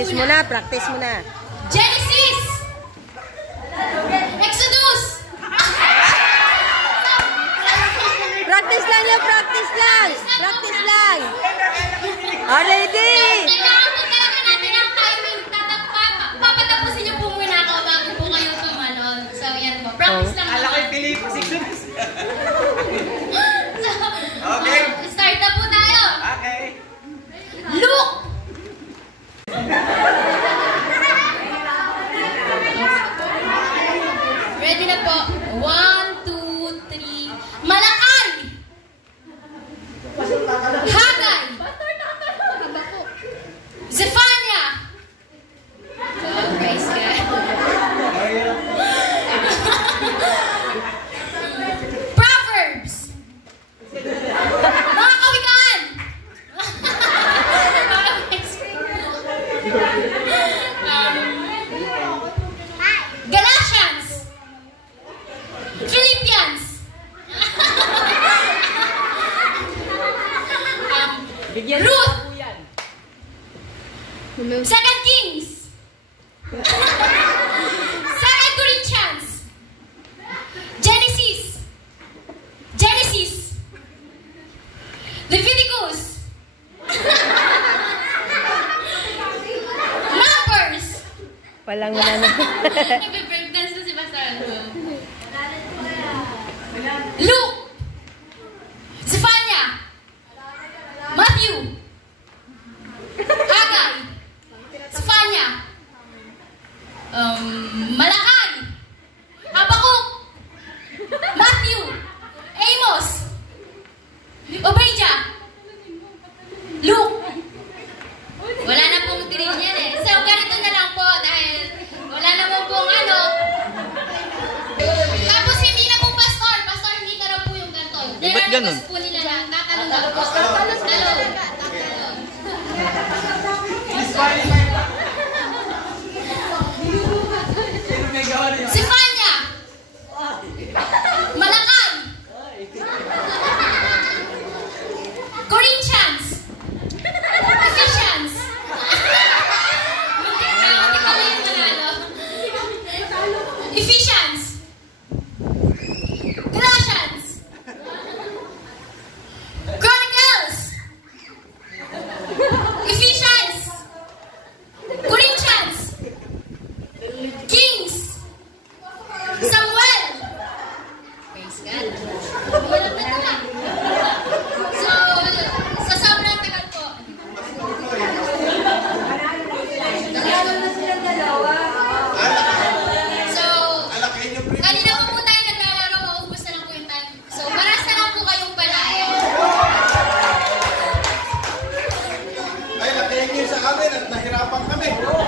Practice muna, practice muna. Genesis! Exodus! Practice lang yan, practice lang! Practice lang! Ready! Kailangan po talaga natin ang timing. Papatapusin niyo po muna ako bago po kayo tumalon. So, yan po. Practice lang. Ala kay Philip, 6 minutes. Okay. Start na po tayo. Okay. Luke! Ready na po. 1, 2, 3. Malakay! Hagay! Zephania! Oh, praise God. Proverbs! Mga kawikaan! Galatians! Philippians! Ruth! 2 Kings! 2 Corinthians! Genesis! Leviticus! Numbers! Walang wala na. Nagbe-breakdance na si Pastor. Luke! Zephania! Matthew! Hagay! Zephania! Malakay! Habakuk! Matthew! Amos! Obadiah! Luke! Wala na pong tirin yan eh. So, ganito na lang po dahil wala na pong ano. Tapos hindi na pong pastor. Pastor, hindi ka raw po yung ganito. Ba't ganun? Po nila lang. Tatalon na po. Talon. Zephania! Malakay! Corinthians! Ephesians! Hindi ka na yung manalo. Ephesians! Galatians! Chronicles! Ephesians! Corinthians! Kings! Samuel! Praise God. So, sa sobrang tagal po. So, kanina po tayo naglalaro, maubos na lang po yung time. So, maras na lang po kayong palayo. Ay, nakihin niyo sa amin at nahirapan kami. Oo.